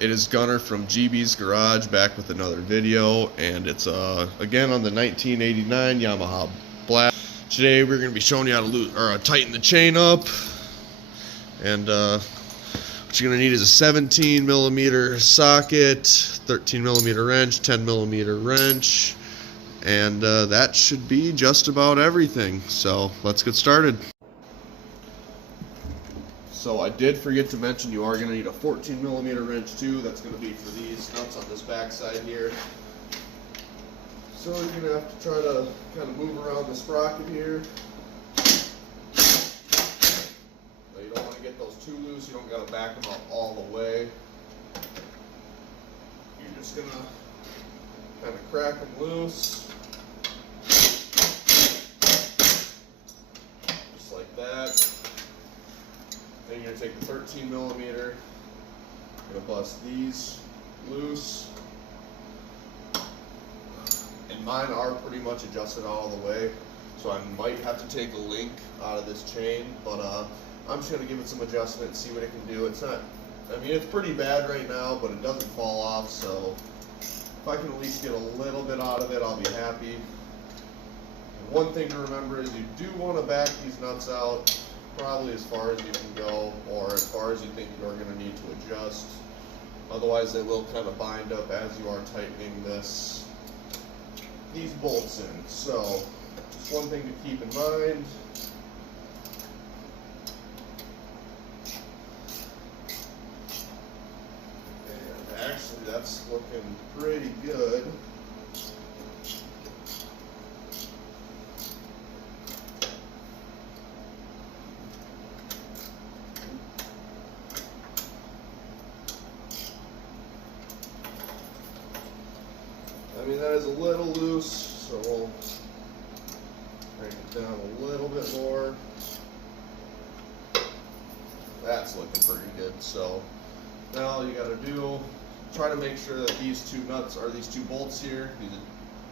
It is Gunner from GB's Garage, back with another video, and it's again on the 1989 Yamaha Blast. Today we're going to be showing you how to tighten the chain up, and what you're going to need is a 17 millimeter socket, 13 millimeter wrench, 10 millimeter wrench, and that should be just about everything. So let's get started. So I did forget to mention you are going to need a 14 millimeter wrench too. That's going to be for these nuts on this back side here. So you're going to have to try to kind of move around the sprocket here. Now you don't want to get those too loose. You don't got to back them up all the way. You're just going to kind of crack them loose. Just like that. Then you're going to take the 13 millimeter, you're going to bust these loose, and mine are pretty much adjusted all the way, so I might have to take a link out of this chain, but I'm just going to give it some adjustment and see what it can do. It's not, I mean, it's pretty bad right now, but it doesn't fall off, so if I can at least get a little bit out of it, I'll be happy. And one thing to remember is you do want to back these nuts out probably as far as you can go, or as far as you think you're going to need to adjust. Otherwise they will kind of bind up as you are tightening these bolts in. So just one thing to keep in mind. And actually that's looking pretty good. I mean, that is a little loose, so we'll crank it down a little bit more. That's looking pretty good. So now all you got to do, try to make sure that these two nuts, or these two bolts here, these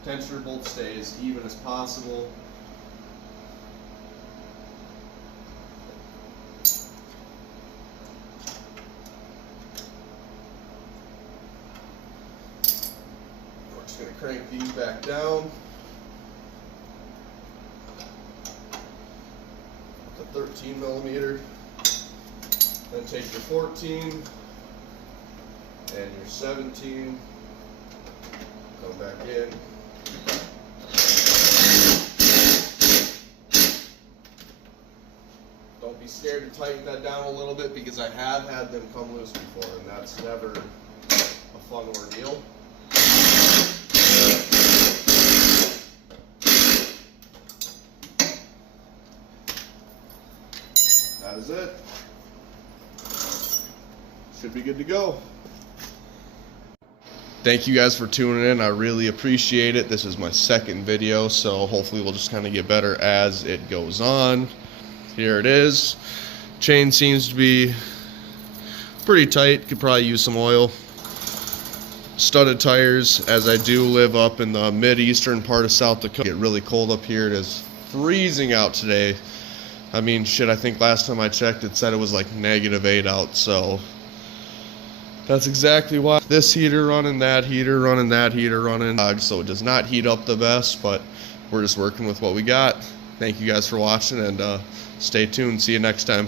tensioner bolts, stay as even as possible. Going to crank these back down with the 13 millimeter, then take your 14 and your 17, come back in, don't be scared to tighten that down a little bit, because I have had them come loose before, and that's never a fun ordeal. That is it. Should be good to go. Thank you guys for tuning in. I really appreciate it. This is my second video, so hopefully we'll just kind of get better as it goes on. Here it is. Chain seems to be pretty tight. Could probably use some oil. Studded tires, as I do live up in the mid-eastern part of South Dakota. Get really cold up here. It is freezing out today. I mean, shit, I think last time I checked it said it was like -8 out, so that's exactly why. This heater running, that heater running, that heater running, so it does not heat up the best, but we're just working with what we got. Thank you guys for watching, and stay tuned. See you next time.